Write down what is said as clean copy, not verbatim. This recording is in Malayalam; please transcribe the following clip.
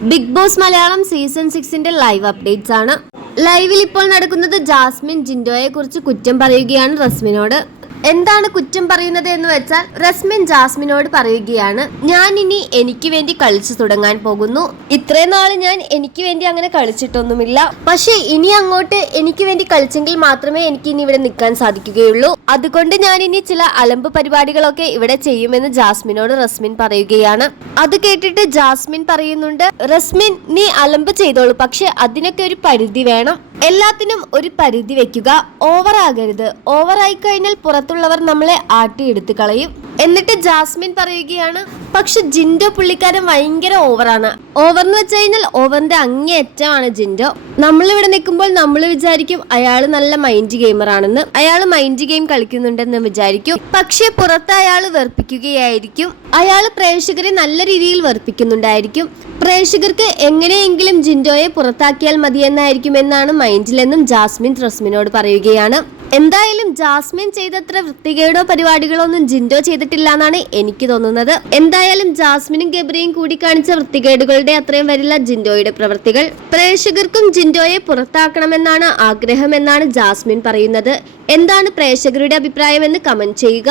ബിഗ് ബോസ് മലയാളം സീസൺ 6ന്റെ ലൈവ് അപ്ഡേറ്റ്സ് ആണ്. ലൈവിൽ ഇപ്പോൾ നടക്കുന്നത് ജാസ്മിൻ ജിൻഡോയെ കുറിച്ച് കുറ്റം പറയുകയാണ് റസ്മിനോട്. എന്താണ് കുറ്റം പറയുന്നത് എന്ന് വെച്ചാൽ റസ്മിൻ ജാസ്മിനോട് പറയുകയാണ്, ഞാൻ ഇനി എനിക്ക് വേണ്ടി കളിച്ചു തുടങ്ങാൻ പോകുന്നു. ഇത്രയും നാള് ഞാൻ എനിക്ക് വേണ്ടി അങ്ങനെ കളിച്ചിട്ടൊന്നുമില്ല. പക്ഷെ ഇനി അങ്ങോട്ട് എനിക്ക് വേണ്ടി കളിച്ചെങ്കിൽ മാത്രമേ എനിക്ക് ഇനി ഇവിടെ നിൽക്കാൻ സാധിക്കുകയുള്ളൂ. അതുകൊണ്ട് ഞാൻ ഇനി ചില അലമ്പ് പരിപാടികളൊക്കെ ഇവിടെ ചെയ്യുമെന്ന് ജാസ്മിനോട് റസ്മിൻ പറയുകയാണ്. അത് കേട്ടിട്ട് ജാസ്മിൻ പറയുന്നുണ്ട്, റസ്മിൻ നീ അലമ്പ് ചെയ്തോളൂ, പക്ഷെ അതിനൊക്കെ ഒരു പരിധി വേണം. എല്ലാത്തിനും ഒരു പരിധി വെക്കുക. ഓവർ ആകരുത്. ഓവർ ആയി കഴിഞ്ഞാൽ പുറത്തുള്ളവർ നമ്മളെ ആട്ടിയെടുത്ത് കളയും. എന്നിട്ട് ജാസ്മിൻ പറയുകയാണ്, പക്ഷെ ജിൻഡോ പുള്ളിക്കാരൻ ഭയങ്കര ഓവറാണ്. ഓവർ എന്ന് വെച്ച് കഴിഞ്ഞാൽ ഓവറിന്റെ അങ്ങേയറ്റമാണ് ജിൻഡോ. നമ്മളിവിടെ നിൽക്കുമ്പോൾ നമ്മൾ വിചാരിക്കും അയാൾ നല്ല മൈൻഡ് ഗെയിമർ ആണെന്ന്, അയാൾ മൈൻഡ് ഗെയിം കളിക്കുന്നുണ്ടെന്ന് വിചാരിക്കും. പക്ഷെ പുറത്ത് അയാൾ വെറുപ്പിക്കുകയായിരിക്കും. അയാൾ പ്രേക്ഷകരെ നല്ല രീതിയിൽ വെറുപ്പിക്കുന്നുണ്ടായിരിക്കും. പ്രേക്ഷകർക്ക് എങ്ങനെയെങ്കിലും ജിൻഡോയെ പുറത്താക്കിയാൽ മതിയെന്നായിരിക്കും എന്നാണ് മൈൻഡിലെന്നും ജാസ്മിൻ റസ്മിനോട് പറയുകയാണ്. എന്തായാലും ജാസ്മിൻ ചെയ്തത്ര വൃത്തികേടോ പരിപാടികളോ ഒന്നും ജിൻഡോ ചെയ്തിട്ടില്ല എന്നാണ് എനിക്ക് തോന്നുന്നത്. എന്തായാലും ജാസ്മിനും ഗബ്രിയും കൂടി കാണിച്ച വൃത്തികേടുകളുടെ അത്രയും വരില്ല ജിൻഡോയുടെ പ്രവൃത്തികൾ. പ്രേക്ഷകർക്കും ജിൻഡോയെ പുറത്താക്കണമെന്നാണ് ആഗ്രഹമെന്നാണ് ജാസ്മിൻ പറയുന്നത്. എന്താണ് പ്രേക്ഷകരുടെ അഭിപ്രായമെന്ന് കമന്റ് ചെയ്യുക.